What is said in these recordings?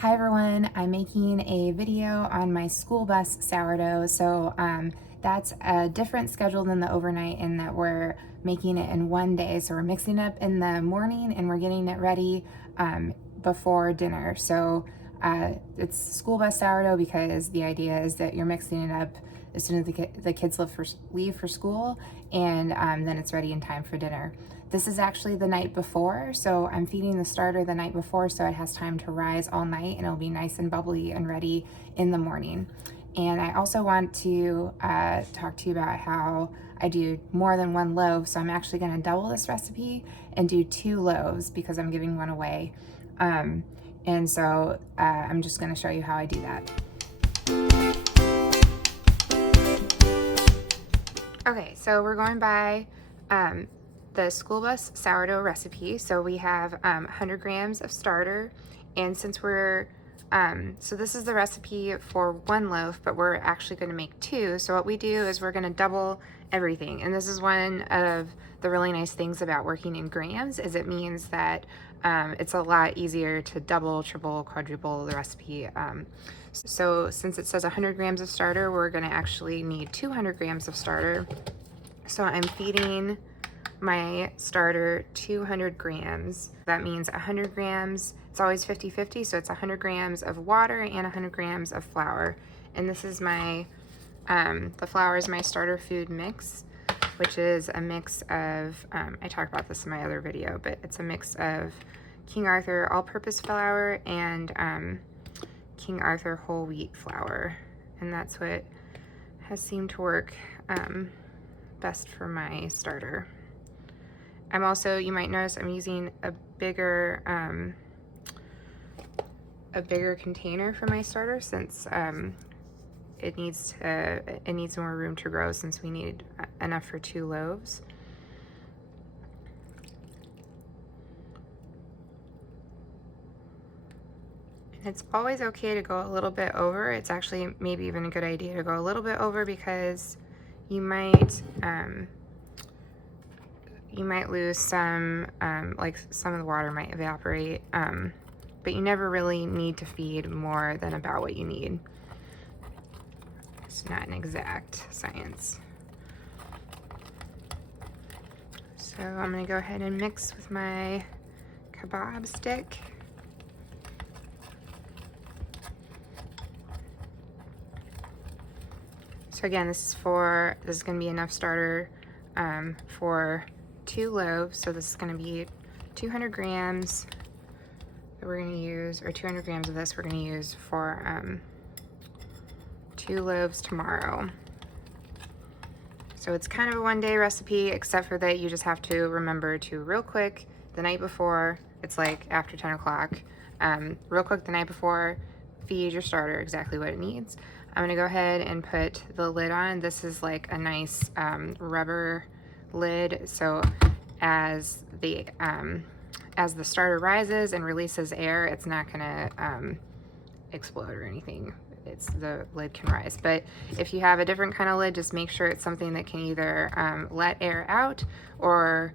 Hi everyone, I'm making a video on my school bus sourdough. So that's a different schedule than the overnight in that we're making it in one day. So we're mixing it up in the morning and we're getting it ready before dinner. So it's school bus sourdough because the idea is that you're mixing it up as soon as the kids leave for school, and then it's ready in time for dinner. This is actually the night before, so I'm feeding the starter the night before so it has time to rise all night and it'll be nice and bubbly and ready in the morning. And I also want to talk to you about how I do more than one loaf, so I'm actually going to double this recipe and do 2 loaves because I'm giving one away. And so I'm just going to show you how I do that. Okay, so we're going by the school bus sourdough recipe. So we have 100 grams of starter, and since we're so this is the recipe for 1 loaf, but we're actually going to make 2. So what we do is we're going to double everything, and this is one of the really nice things about working in grams, is it means that it's a lot easier to double, triple, quadruple the recipe. So since it says 100 grams of starter, we're going to actually need 200 grams of starter. So I'm feeding my starter 200 grams. That means 100 grams, it's always 50-50, so it's 100 grams of water and 100 grams of flour. And this is my, the flour is my starter food mix, which is a mix of, I talked about this in my other video, but it's a mix of King Arthur all-purpose flour and King Arthur whole wheat flour. And that's what has seemed to work best for my starter. I'm also, you might notice I'm using a bigger container for my starter since it needs more room to grow, since we need enough for 2 loaves. And it's always okay to go a little bit over. It's actually maybe even a good idea to go a little bit over because you might lose some, like some of the water might evaporate, but you never really need to feed more than about what you need. It's not an exact science. So I'm gonna go ahead and mix with my kebab stick. So again, this is gonna be enough starter for 2 loaves. So this is going to be 200 grams that we're going to use, or 200 grams of this we're going to use for 2 loaves tomorrow. So it's kind of a one-day recipe, except for that you just have to remember to real quick the night before, it's like after 10 o'clock, real quick the night before, feed your starter exactly what it needs. I'm going to go ahead and put the lid on. This is like a nice rubber lid, so as the starter rises and releases air, it's not gonna explode or anything. The lid can rise, but if you have a different kind of lid, just make sure it's something that can either let air out or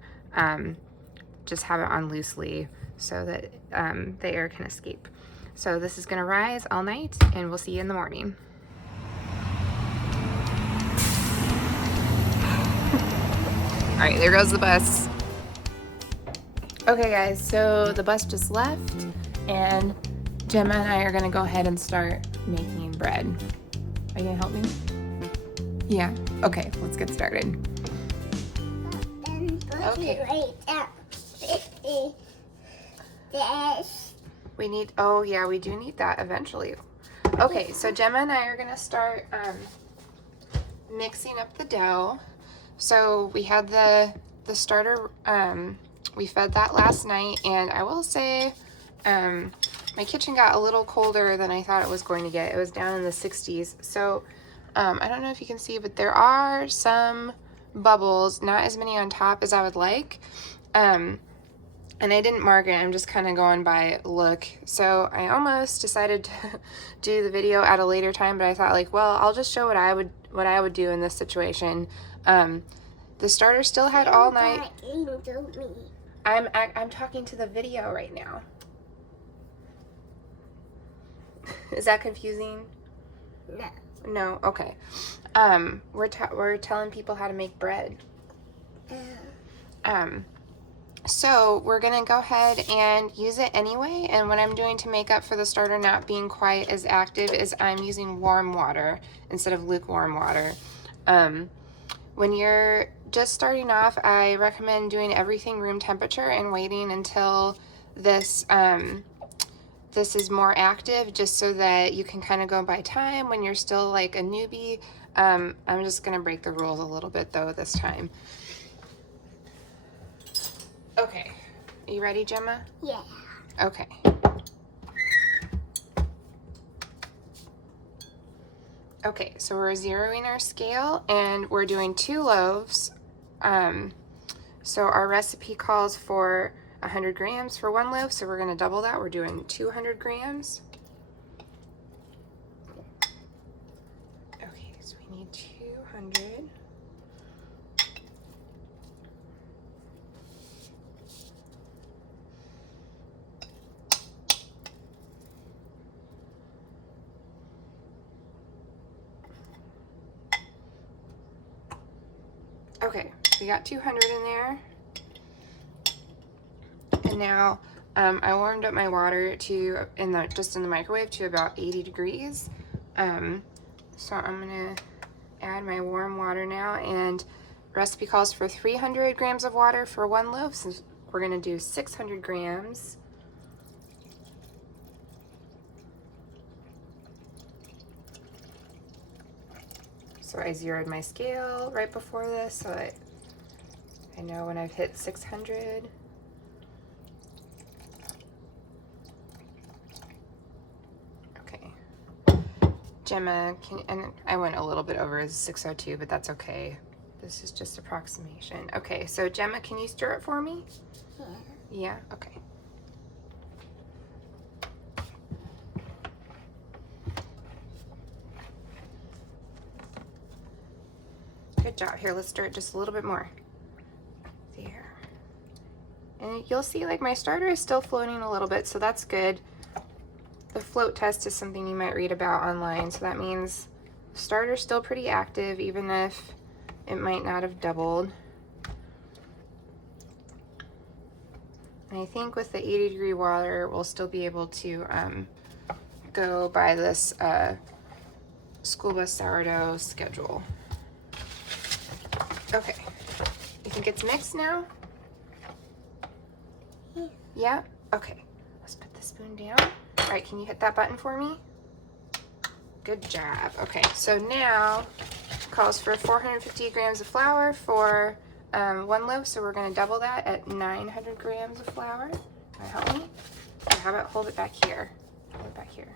just have it on loosely so that the air can escape. So this is gonna rise all night, and we'll see you in the morning. All right, there goes the bus. Okay guys, so the bus just left, and Gemma and I are gonna go ahead and start making bread. Are you gonna help me? Yeah, okay, let's get started. Okay. We need, oh yeah, we do need that eventually. Okay, so Gemma and I are gonna start mixing up the dough. So we had the starter, we fed that last night, and I will say my kitchen got a little colder than I thought it was going to get. It was down in the 60s. So I don't know if you can see, but there are some bubbles, not as many on top as I would like. And I didn't mark it, I'm just kind of going by look. So I almost decided to do the video at a later time, but I thought, like, well, I'll just show what I would do in this situation. The starter still had all night. I'm talking to the video right now. Is that confusing? No. No? Okay. We're telling people how to make bread. So we're gonna go ahead and use it anyway, and what I'm doing to make up for the starter not being quite as active is I'm using warm water instead of lukewarm water. When you're just starting off, I recommend doing everything room temperature and waiting until this is more active, just so that you can kind of go by time when you're still like a newbie. I'm just gonna break the rules a little bit though this time. Okay, are you ready, Gemma? Yeah. Okay. Okay, so we're zeroing our scale and we're doing 2 loaves. So our recipe calls for 100 grams for 1 loaf, so we're gonna double that. We're doing 200 grams. Okay, so we need 200. Okay, we got 200 in there. And now I warmed up my water to just in the microwave to about 80 degrees. So I'm gonna add my warm water now, and recipe calls for 300 grams of water for 1 loaf, so we're gonna do 600 grams. So I zeroed my scale right before this so that I know when I've hit 600. Okay. Gemma, and I went a little bit over 602, but that's okay. This is just approximation. Okay, so Gemma, can you stir it for me? Yeah. Yeah, okay. Good job. Here, let's stir it just a little bit more. There. And you'll see like my starter is still floating a little bit, so that's good. The float test is something you might read about online, so that means the starter's still pretty active, even if it might not have doubled. And I think with the 80-degree water, we'll still be able to go by this school bus sourdough schedule. Okay, you think it's mixed now? Yeah. Yeah? Okay, let's put the spoon down. All right, can you hit that button for me? Good job. Okay, so now calls for 450 grams of flour for 1 loaf, so we're gonna double that at 900 grams of flour. Can you help me? Or how about hold it back here? Hold it back here.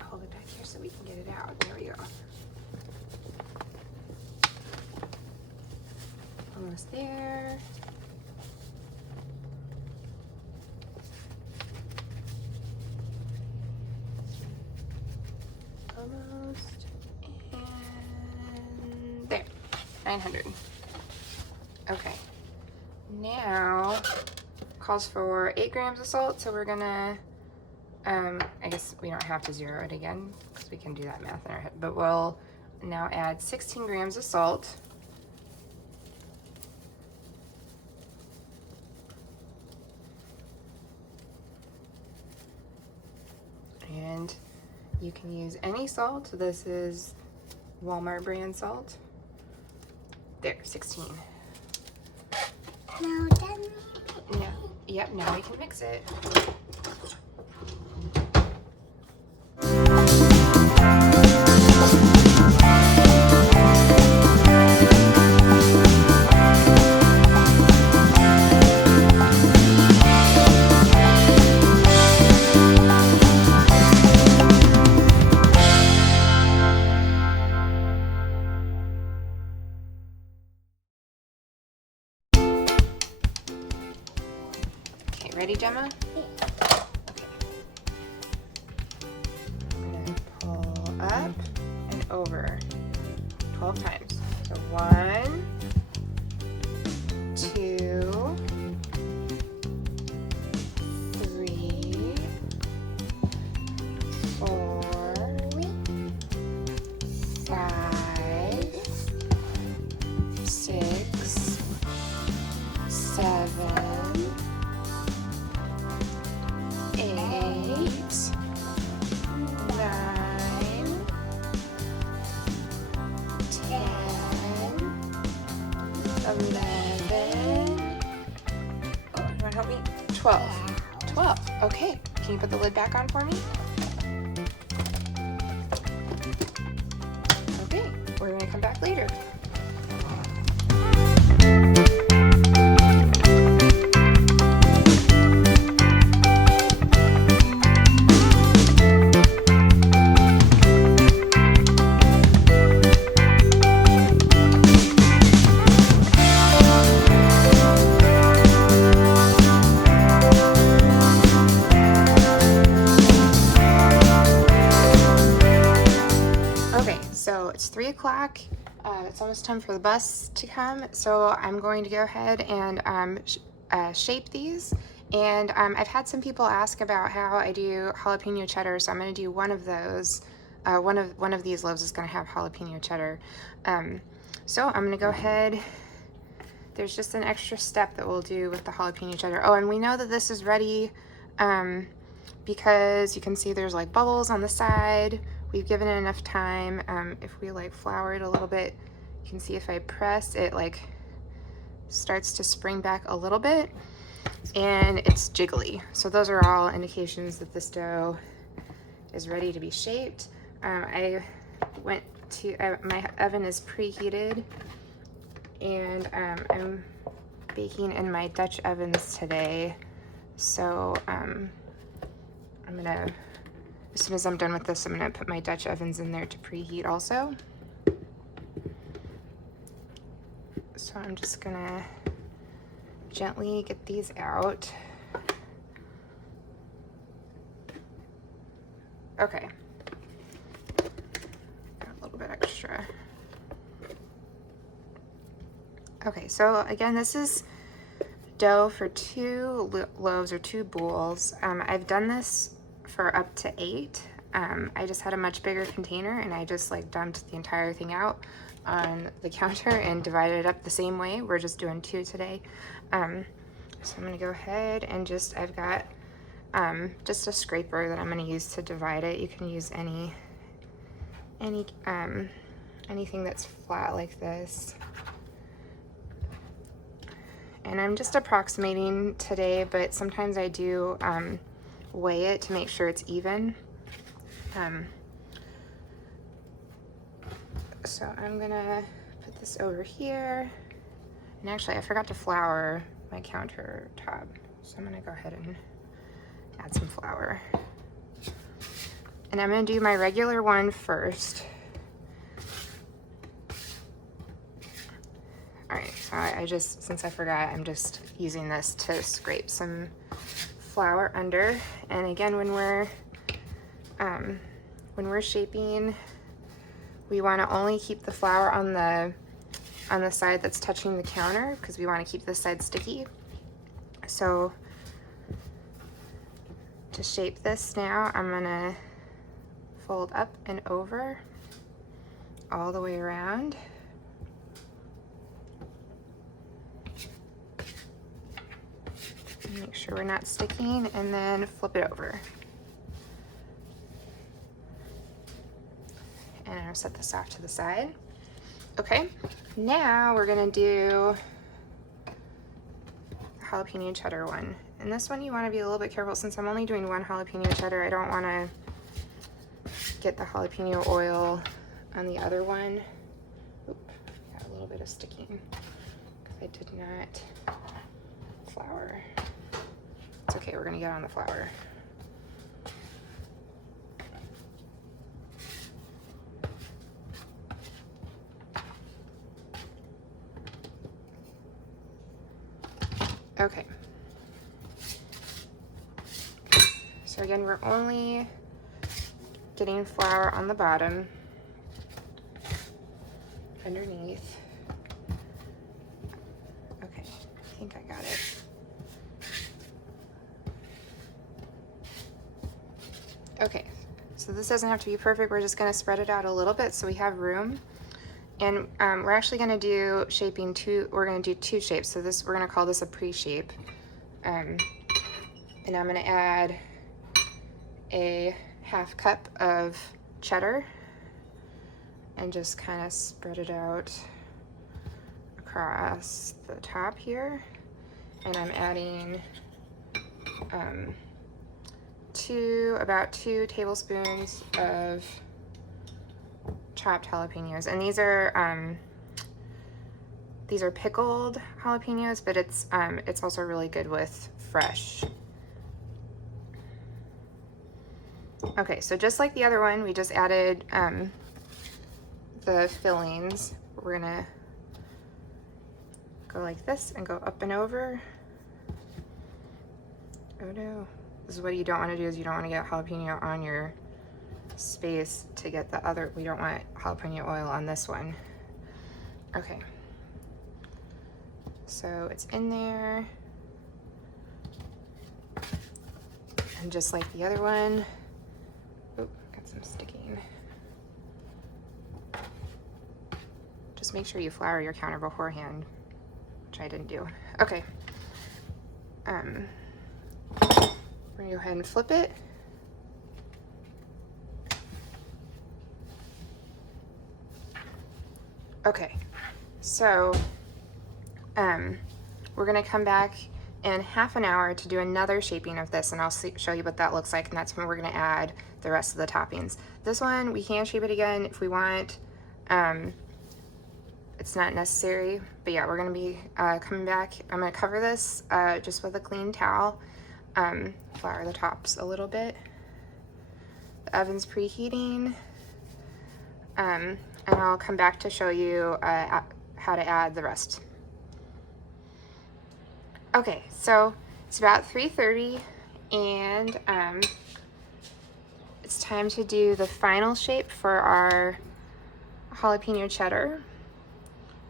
Hold it back here so we can get it out. There we go. Almost there. Almost. And there. 900. Okay. Now calls for 8 grams of salt, so we're gonna I guess we don't have to zero it again because we can do that math in our head, but we'll now add 16 grams of salt. And you can use any salt. This is Walmart brand salt. There, 16. Now then. Yeah, yep, now we can mix it. Okay, ready, Gemma? Yeah. Okay. over 12 times. So 1, 2, 3, 4, 5, 6, 7, 8, 9, 10, 11. Oh, you want to help me? 12. 12. Okay. Can you put the lid back on for me? Okay. We're going to come back later. So it's 3 o'clock. It's almost time for the bus to come. So I'm going to go ahead and shape these. And I've had some people ask about how I do jalapeno cheddar. So I'm going to do one of those. One of these loaves is going to have jalapeno cheddar. So I'm going to go ahead. There's just an extra step that we'll do with the jalapeno cheddar. Oh, and we know that this is ready because you can see there's like bubbles on the side. We've given it enough time. If we like flour it a little bit, you can see if I press, it like starts to spring back a little bit and it's jiggly. So those are all indications that this dough is ready to be shaped. I went to, my oven is preheated and I'm baking in my Dutch ovens today. So I'm gonna, as soon as I'm done with this, I'm gonna put my Dutch ovens in there to preheat also. So I'm just gonna gently get these out. Okay. Got a little bit extra. Okay, so again, this is dough for 2 loaves or 2 bowls. I've done this for up to 8. I just had a much bigger container and I just like dumped the entire thing out on the counter and divided it up the same way. We're just doing 2 today. So I'm gonna go ahead and just, I've got just a scraper that I'm gonna use to divide it. You can use anything that's flat like this. And I'm just approximating today, but sometimes I do weigh it to make sure it's even. So I'm gonna put this over here. And actually I forgot to flour my countertop. So I'm gonna go ahead and add some flour. And I'm gonna do my regular one first. All right, so I just, since I forgot, I'm just using this to scrape some flour under. And again, when we're shaping, we want to only keep the flour on the side that's touching the counter because we want to keep this side sticky. So to shape this now, I'm gonna fold up and over all the way around. Make sure we're not sticking, and then flip it over. And I'll set this off to the side. Okay, now we're gonna do the jalapeno cheddar one. And this one you wanna be a little bit careful since I'm only doing 1 jalapeno cheddar. I don't wanna get the jalapeno oil on the other one. Oop, got a little bit of sticking because I did not flour. It's okay, we're gonna get on the flour. Okay. So again, we're only getting flour on the bottom. underneath. Okay, I think I got it. Okay, so this doesn't have to be perfect. We're just gonna spread it out a little bit so we have room. And we're actually gonna do shaping we're gonna do two shapes. So we're gonna call this a pre-shape. And I'm gonna add a half cup of cheddar and just kind of spread it out across the top here. And I'm adding about 2 tablespoons of chopped jalapenos, and these are pickled jalapenos, but it's also really good with fresh. Okay, so just like the other one, we just added the fillings. We're gonna go like this and go up and over. Oh no. This is what you don't want to do, is you don't want to get jalapeno on your space to get the other. We don't want jalapeno oil on this one. Okay. So it's in there. And just like the other one. Oop, got some sticking. Just make sure you flour your counter beforehand, which I didn't do. Okay. We're gonna go ahead and flip it. Okay, so we're gonna come back in half an hour to do another shaping of this, and I'll show you what that looks like, and that's when we're gonna add the rest of the toppings. This one, we can shape it again if we want. It's not necessary, but yeah, we're gonna be coming back. I'm gonna cover this just with a clean towel. Flour the tops a little bit. The oven's preheating. And I'll come back to show you how to add the rest. Okay, so it's about 3:30, and it's time to do the final shape for our jalapeno cheddar.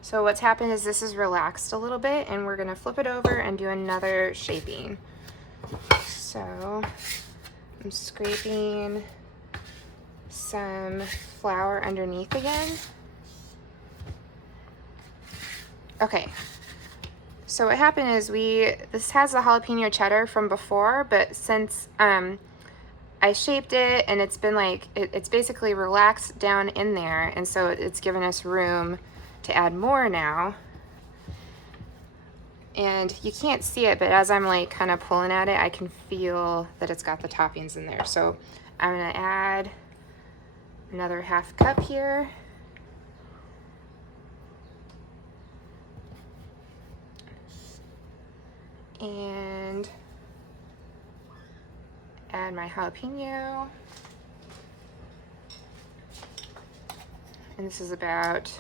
So what's happened is this is relaxed a little bit, and we're gonna flip it over and do another shaping. So I'm scraping some flour underneath again. Okay, so what happened is this has the jalapeno cheddar from before, but since I shaped it and it's been like, it's basically relaxed down in there, and so it's given us room to add more now. And you can't see it, but as I'm like kind of pulling at it, I can feel that it's got the toppings in there. So I'm gonna add another half cup here. And add my jalapeno. And this is about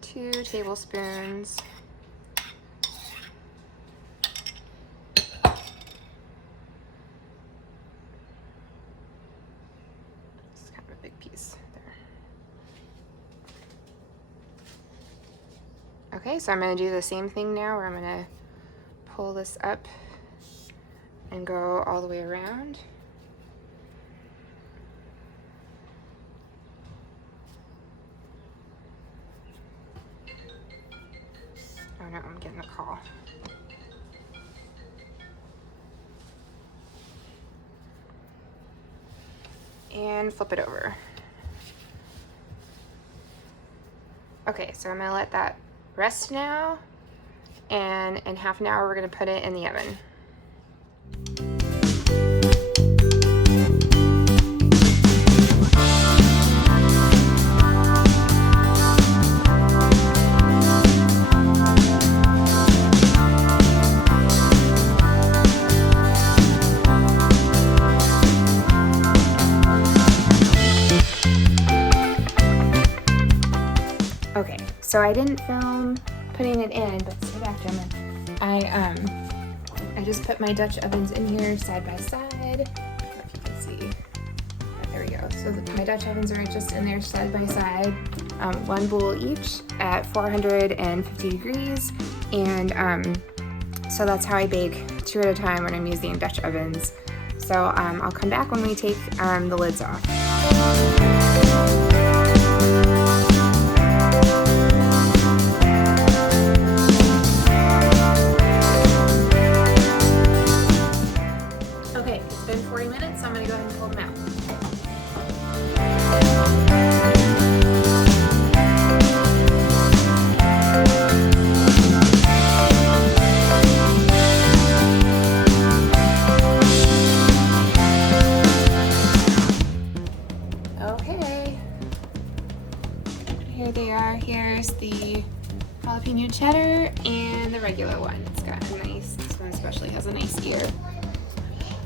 2 tablespoons. It's kind of a big piece there. Okay, so I'm going to do the same thing now, where I'm going to pull this up and go all the way around. Oh no, I'm getting a call. And flip it over. Okay, so I'm gonna let that rest now, and in half an hour we're gonna put it in the oven. Okay, so I didn't film putting it in, but sit back, gentlemen. I just put my Dutch ovens in here side by side. I don't know if you can see. There we go. So my Dutch ovens are just in there side by side, 1 bowl each at 450 degrees. And so that's how I bake 2 at a time when I'm using Dutch ovens. So I'll come back when we take the lids off. Okay, it's been 40 minutes, so I'm gonna go ahead and pull them out. Okay, here they are. Here's the jalapeno cheddar and the regular one. It's got a nice, this one especially has a nice ear.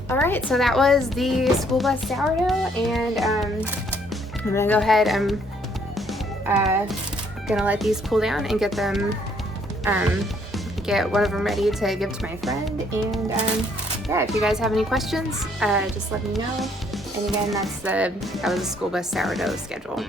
All right, so that was the school bus sourdough, and I'm gonna go ahead. I'm gonna let these cool down and get them, get one of them ready to give to my friend. And yeah, if you guys have any questions, just let me know. And again, that was the school bus sourdough schedule.